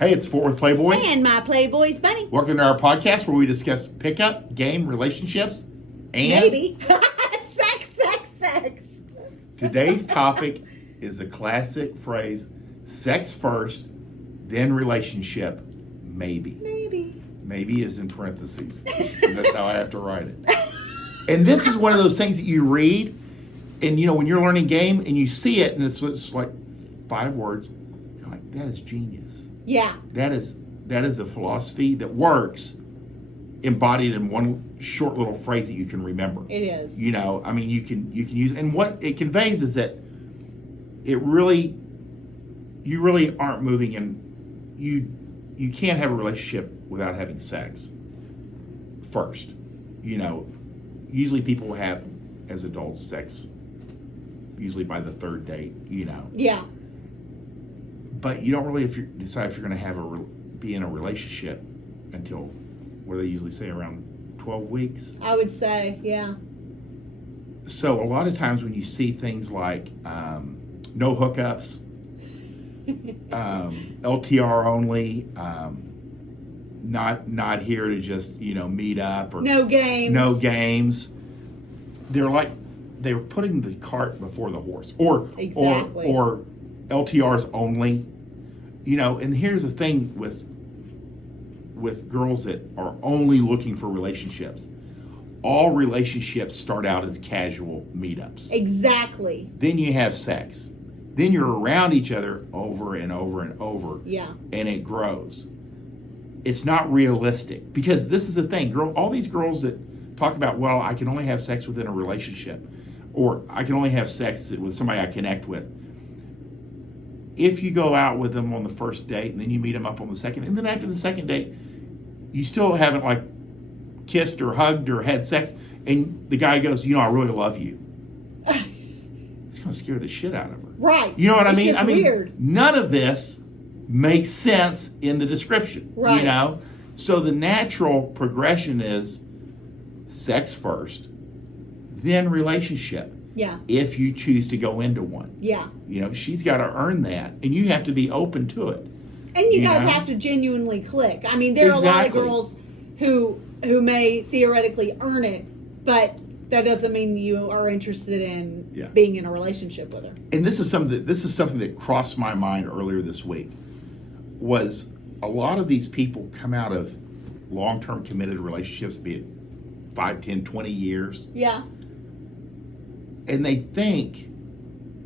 Hey, it's Worth Playboy. And my Playboys Bunny. Welcome to our podcast where we discuss pickup, game, relationships, and... Maybe. Sex. Today's topic is the classic phrase, sex first, then relationship, maybe. Maybe is in parentheses, because that's how I have to write it. And this is one of those things that you read, and when you're learning game, and you see it, and it's like 5 words, you're like, that is genius. Yeah. That is a philosophy that works, embodied in one short little phrase that you can remember. It is. You can use, and what it conveys is that you really aren't moving in. You can't have a relationship without having sex first. Usually people have, as adults, sex usually by the 3rd date. Yeah. But you don't really decide if you're going to be in a relationship until, what do they usually say, around 12 weeks? I would say, yeah. So a lot of times when you see things like no hookups, LTR only, not here to just meet up, or no games, they're putting the cart before the horse, or exactly. or LTRs only, and here's the thing with girls that are only looking for relationships. All relationships start out as casual meetups. Exactly. Then you have sex. Then you're around each other over and over and over. Yeah. And it grows. It's not realistic, because this is the thing, all these girls that talk about, well, I can only have sex within a relationship, or I can only have sex with somebody I connect with. If you go out with them on the first date, and then you meet them up on the second, and then after the second date, you still haven't kissed or hugged or had sex, and the guy goes, I really love you. It's going to scare the shit out of her. Right. You know what I mean? Just weird. None of this makes sense in the description. Right. So the natural progression is sex first, then relationship. Yeah. If you choose to go into one. Yeah. She's got to earn that, and you have to be open to it. And you guys have to genuinely click. I mean, there are a lot of girls who may theoretically earn it, but that doesn't mean you are interested in being in a relationship with her. And this is something that crossed my mind earlier this week. Was a lot of these people come out of long-term committed relationships, be it 5, 10, 20 years. Yeah. And they think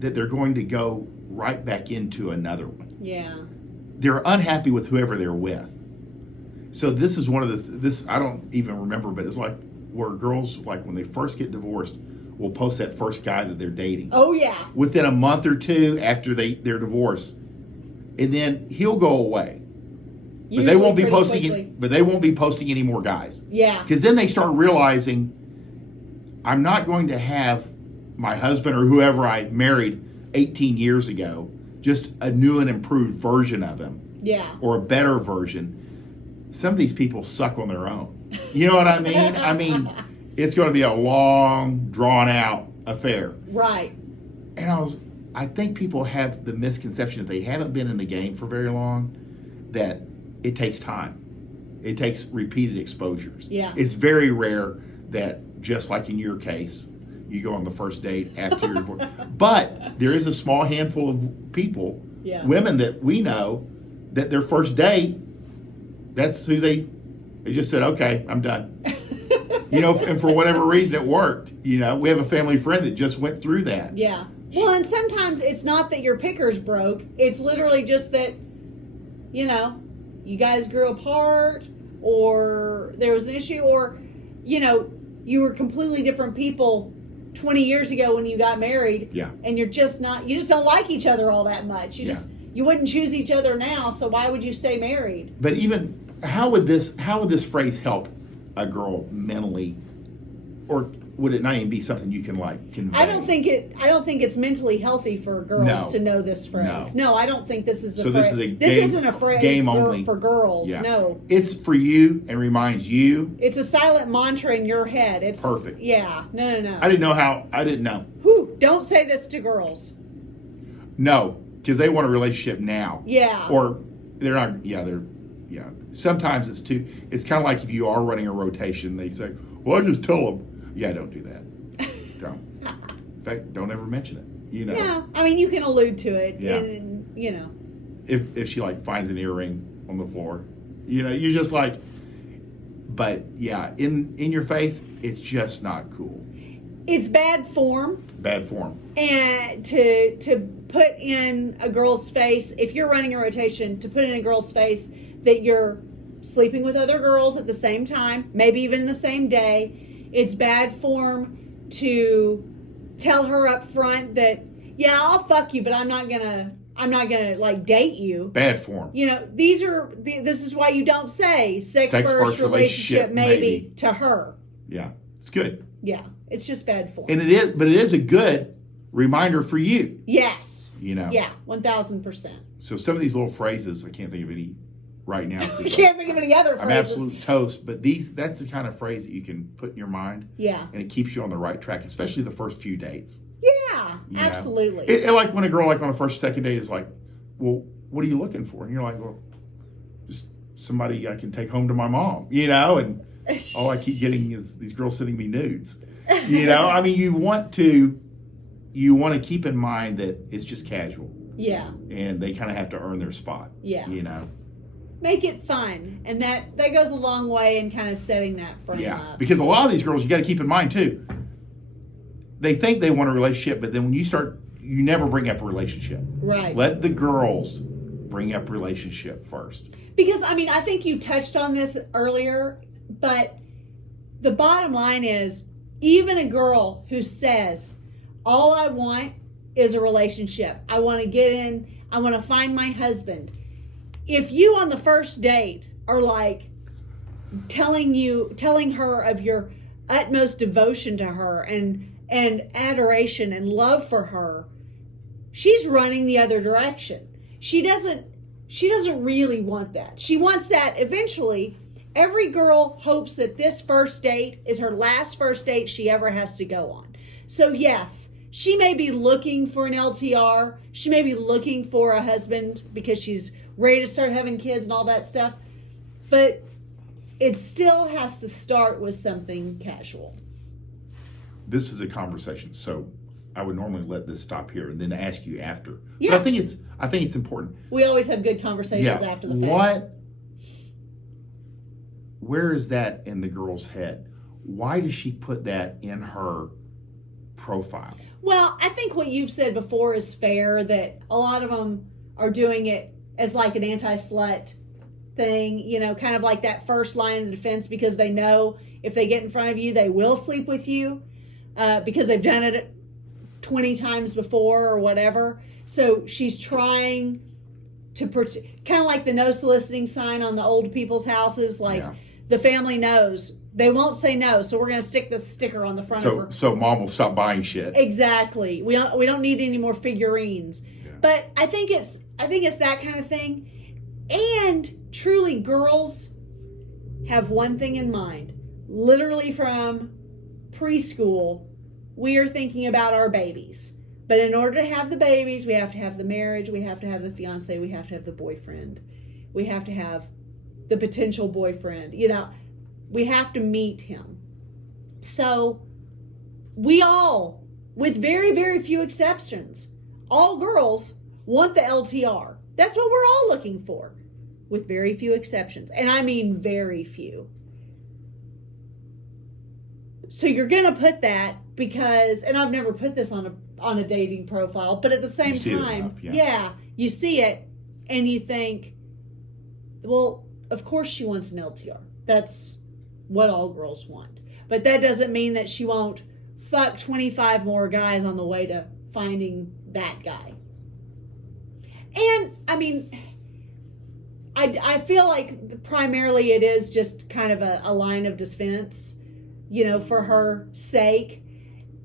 that they're going to go right back into another one. Yeah. They're unhappy with whoever they're with. So this is one of this I don't even remember, but it's like where girls, when they first get divorced, will post that first guy that they're dating. Oh yeah. Within a month or two after their divorce. And then he'll go away. But they won't be posting any more guys. Yeah. Because then they start realizing, I'm not going to have my husband or whoever I married 18 years ago, just a new and improved version of him. Yeah. Or a better version. Some of these people suck on their own. You know what I mean? I mean, it's going to be a long, drawn out affair. Right. And I think people have the misconception, if they haven't been in the game for very long, that it takes time. It takes repeated exposures. Yeah. It's very rare that, just like in your case, you go on the first date after your divorce. But there is a small handful of people, women that we know, that their first date, that's who they just said, okay, I'm done. And for whatever reason it worked. We have a family friend that just went through that. Yeah. Well, and sometimes it's not that your picker's broke. It's literally just that, you guys grew apart, or there was an issue, or, you were completely different people 20 years ago when you got married. Yeah. And you just don't like each other all that much. You wouldn't choose each other now, so why would you stay married? But even, how would this phrase help a girl mentally, or would it not even be something you can convey? I don't think it's mentally healthy for girls to know this phrase. No, I don't think this is a phrase. This isn't a phrase game only for girls. Yeah. No. It's for you and reminds you. It's a silent mantra in your head. It's perfect. Yeah. No. I didn't know. Whew, don't say this to girls. No, because they want a relationship now. Yeah. Or They're not. Yeah. Sometimes it's kind of like if you are running a rotation, they say, "Well, I just tell them." Yeah, don't do that. Don't. In fact, don't ever mention it. You know. Yeah, I mean, you can allude to it. Yeah. And, you know. If she like finds an earring on the floor, you know, you're just like. But yeah, in your face, it's just not cool. It's bad form. Bad form. And to put in a girl's face, if you're running a rotation, to put in a girl's face that you're sleeping with other girls at the same time, maybe even in the same day, it's bad form to tell her up front that, yeah, I'll fuck you, but I'm not gonna like date you. Bad form. You know, this is why you don't say sex first, relationship maybe to her. Yeah, it's good. Yeah, it's just bad form. And it is a good reminder for you. Yes. You know. Yeah, 1,000%. So some of these little phrases, I can't think of any right now. I can't think of any other phrases. I'm absolute toast, but that's the kind of phrase that you can put in your mind. Yeah. And it keeps you on the right track, especially the first few dates. Yeah, you absolutely. It like when a girl like on a first, second date is like, well, what are you looking for? And you're like, well, just somebody I can take home to my mom, you know, and all I keep getting is these girls sending me nudes. You know, I mean, you want to keep in mind that it's just casual. Yeah. And they kind of have to earn their spot. Yeah. You know. Make it fun. And that goes a long way in kind of setting that frame up. Because a lot of these girls, you got to keep in mind too, they think they want a relationship, but then when you start, you never bring up a relationship. Right. Let the girls bring up relationship first. Because, I mean, I think you touched on this earlier, but the bottom line is, even a girl who says, all I want is a relationship. I want to get in. I want to find my husband. If you on the first date are like telling her of your utmost devotion to her and adoration and love for her, she's running the other direction. She doesn't really want that. She wants that eventually. Every girl hopes that this first date is her last first date she ever has to go on. So yes, she may be looking for an LTR. She may be looking for a husband because she's ready to start having kids and all that stuff. But it still has to start with something casual. This is a conversation, so I would normally let this stop here and then ask you after. Yeah. But I think it's important. We always have good conversations after the fact. Where is that in the girl's head? Why does she put that in her profile? Well, I think what you've said before is fair, that a lot of them are doing it as like an anti-slut thing, you know, kind of like that first line of defense, because they know if they get in front of you, they will sleep with you because they've done it 20 times before or whatever. So she's trying to kind of like the no soliciting sign on the old people's houses, like the family knows they won't say no, so we're going to stick this sticker on the front of her. So mom will stop buying shit. Exactly. We don't need any more figurines. Yeah. But I think it's that kind of thing. And truly, girls have one thing in mind. Literally from preschool, we are thinking about our babies. But in order to have the babies, we have to have the marriage, we have to have the fiance, we have to have the boyfriend. We have to have the potential boyfriend. You know, we have to meet him. So we all, with very, very few exceptions, all girls want the LTR. That's what we're all looking for, with very few exceptions. And I mean very few. So you're going to put that because, and I've never put this on a dating profile, but at the same time, you see it and you think, well, of course she wants an LTR. That's what all girls want. But that doesn't mean that she won't fuck 25 more guys on the way to finding that guy. And, I mean, I feel like primarily it is just kind of a line of defense, you know, for her sake.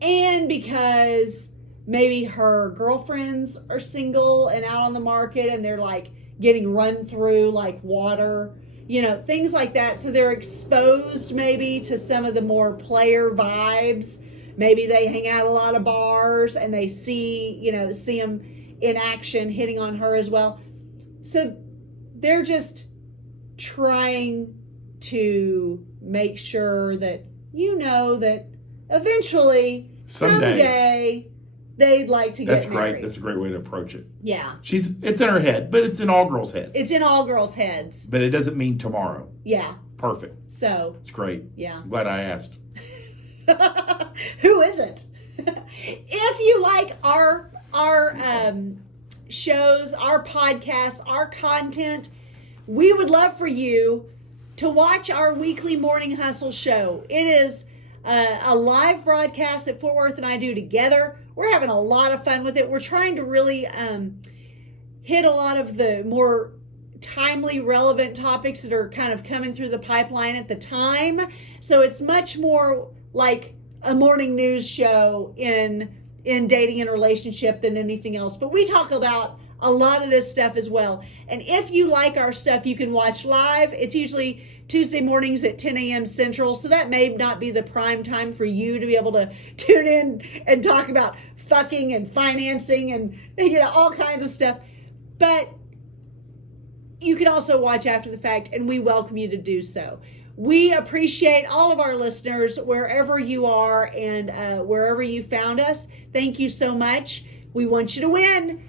And because maybe her girlfriends are single and out on the market and they're like getting run through like water, you know, things like that. So they're exposed maybe to some of the more player vibes. Maybe they hang out at a lot of bars and they see him in action hitting on her as well. So they're just trying to make sure that you know that eventually, someday they'd like to get married. Great. That's a great way to approach it. Yeah. It's in her head, but it's in all girls' heads. It's in all girls' heads. But it doesn't mean tomorrow. Yeah. Perfect. So. It's great. Yeah. I'm glad I asked. Who isn't? If you like our shows, our podcasts, our content, we would love for you to watch our weekly Morning Hustle show. It is a live broadcast that Fort Worth and I do together. We're having a lot of fun with it. We're trying to really hit a lot of the more timely, relevant topics that are kind of coming through the pipeline at the time. So it's much more like a morning news show in dating and relationship than anything else. But we talk about a lot of this stuff as well. And if you like our stuff, you can watch live. It's usually Tuesday mornings at 10 a.m. Central. So that may not be the prime time for you to be able to tune in and talk about fucking and financing and, you know, all kinds of stuff. But you can also watch after the fact, and we welcome you to do so. We appreciate all of our listeners wherever you are and wherever you found us. Thank you so much. We want you to win.